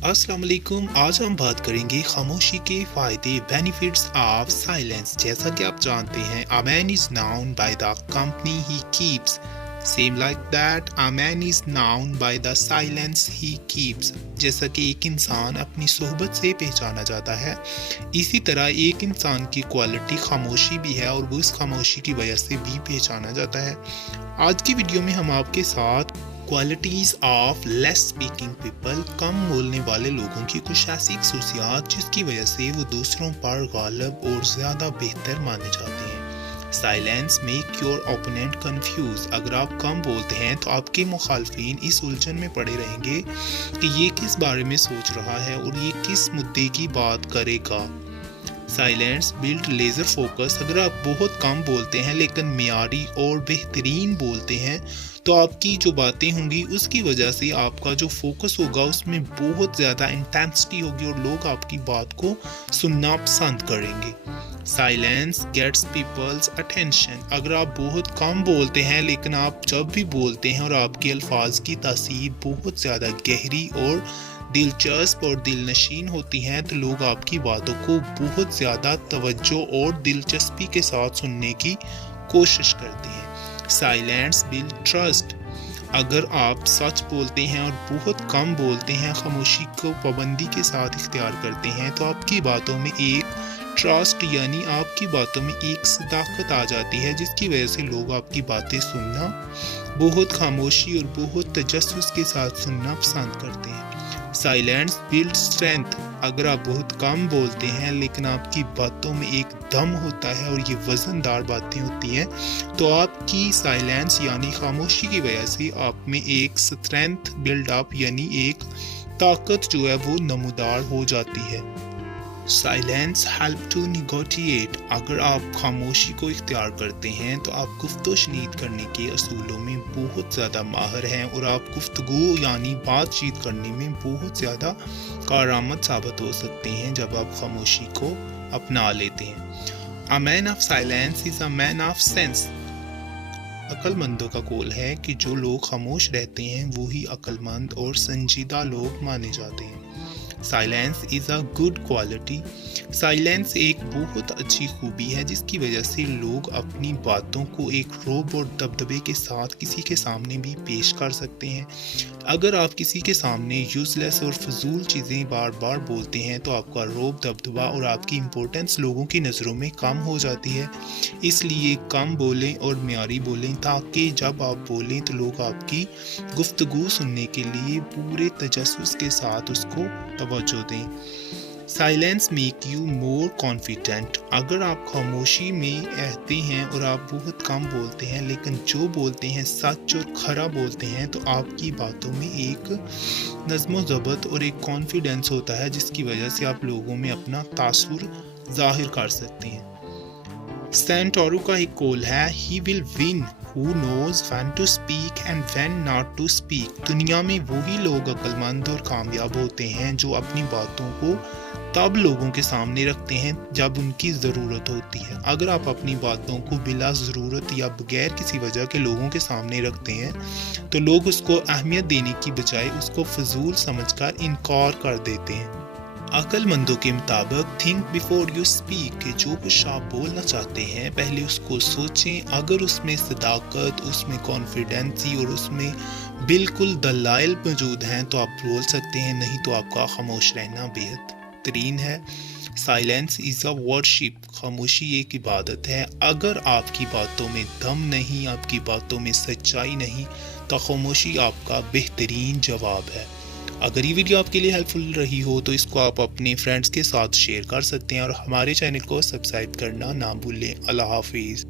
अस्सलाम वालेकुम। आज हम बात करेंगे खामोशी के फ़ायदे बेनिफिट्स ऑफ साइलेंस। जैसा कि आप जानते हैं, a man is known by the company he keeps, same like that a man is known by the silence he keeps। जैसा कि एक इंसान अपनी सोहबत से पहचाना जाता है, इसी तरह एक इंसान की क्वालिटी खामोशी भी है और वो इस खामोशी की वजह से भी पहचाना जाता है। आज की वीडियो में हम आपके साथ qualities of less speaking people, कम बोलने वाले लोगों की कुछ ऐसी खसूसियात जिसकी वजह से वो दूसरों पर गालिब और ज़्यादा बेहतर माने जाते हैं। Silence make your opponent confuse. अगर आप कम बोलते हैं तो आपके मुखालफिन इस उलझन में पड़े रहेंगे कि ये किस बारे में सोच रहा है और ये किस मुद्दे की बात करेगा। Silence build laser focus. अगर आप बहुत कम बोलते हैं लेकिन मियारी और बेहतरीन बोलते हैं तो आपकी जो बातें होंगी उसकी वजह से आपका जो फोकस होगा उसमें बहुत ज़्यादा इंटेंसिटी होगी और लोग आपकी बात को सुनना पसंद करेंगे। Silence gets people's attention. अगर आप बहुत कम बोलते हैं लेकिन आप जब भी बोलते हैं और आपके अल्फाज की तासीर बहुत ज़्यादा गहरी और दिलचस्प और दिलनशीन होती हैं तो लोग आपकी बातों को बहुत ज़्यादा तवज्जो और दिलचस्पी के साथ सुनने की कोशिश करते हैं। Silence build trust. अगर आप सच बोलते हैं और बहुत कम बोलते हैं, खामोशी को पाबंदी के साथ इख्तियार करते हैं तो आपकी बातों में एक ट्रस्ट यानी आपकी बातों में एक सदाकत आ जाती है जिसकी वजह से लोग आपकी बातें सुनना बहुत खामोशी और बहुत तजस्सुस के साथ सुनना पसंद करते हैं। Silence build strength. अगर आप बहुत कम बोलते हैं लेकिन आपकी बातों में एक दम होता है और ये वजनदार बातें होती हैं तो आपकी साइलेंस यानी खामोशी की वजह से आप में एक स्ट्रेंथ बिल्ड अप यानी एक ताकत जो है वो नमूदार हो जाती है। Silence help to negotiate. अगर आप खामोशी को इख्तियार करते हैं तो आप गुफ्तो शनीद करने के असूलों में बहुत ज़्यादा माहिर हैं और आप गुफ्तगू यानी बातचीत करने में बहुत ज़्यादा कारआमद साबित हो सकते हैं जब आप खामोशी को अपना लेते हैं। A man of silence is a man of sense. अक्लमंदों का कौल है कि जो लोग खामोश रहते हैं वो ही अक्लमंद और संजीदा लोग माने जाते हैं। Silence is a good quality. Silence एक बहुत अच्छी खूबी है जिसकी वजह से लोग अपनी बातों को एक रोब और दबदबे के साथ किसी के सामने भी पेश कर सकते हैं। अगर आप किसी के सामने यूज़लेस और फजूल चीज़ें बार बार बोलते हैं तो आपका रोब दबदबा और आपकी इम्पोर्टेंस लोगों की नज़रों में कम हो जाती है। इसलिए कम बोलें और मियारी बोलें ताकि जब आप बोलें तो लोग आपकी गुफ्तगू सुनने के लिए पूरे तजस्सुस के साथ उसको तवज्जो दें। Silence make you more confident. अगर आप खामोशी में रहते हैं और आप बहुत कम बोलते हैं लेकिन जो बोलते हैं सच और खरा बोलते हैं तो आपकी बातों में एक नज़्म ज़ब्त और एक कॉन्फिडेंस होता है जिसकी वजह से आप लोगों में अपना तासुर ज़ाहिर कर सकते हैं। सेंटोरू का एक कौल है, he will win who knows when to speak and when not to speak। दुनिया में वही लोग अक्लमंद और कामयाब होते हैं जो अपनी बातों को तब लोगों के सामने रखते हैं जब उनकी ज़रूरत होती है। अगर आप अपनी बातों को बिला ज़रूरत या बगैर किसी वजह के लोगों के सामने रखते हैं तो लोग उसको अहमियत देने की बजाय उसको फजूल समझकर इनकार कर देते हैं। अक्लमंदों के मुताबिक थिंक बिफोर यू स्पीक कि जो कुछ आप बोलना चाहते हैं पहले उसको सोचें। अगर उसमें सदाकत, उसमें कॉन्फिडेंसी और उसमें बिल्कुल दलाइल मौजूद हैं तो आप बोल सकते हैं, नहीं तो आपका खामोश रहना बेहतरीन है। Silence is a worship. खामोशी एक इबादत है। अगर आपकी बातों में दम नहीं, आपकी बातों में सच्चाई नहीं तो खामोशी आपका बेहतरीन जवाब है। अगर ये वीडियो आपके लिए हेल्पफुल रही हो तो इसको आप अपने फ्रेंड्स के साथ शेयर कर सकते हैं और हमारे चैनल को सब्सक्राइब करना ना भूलें। अल्लाह हाफिज़।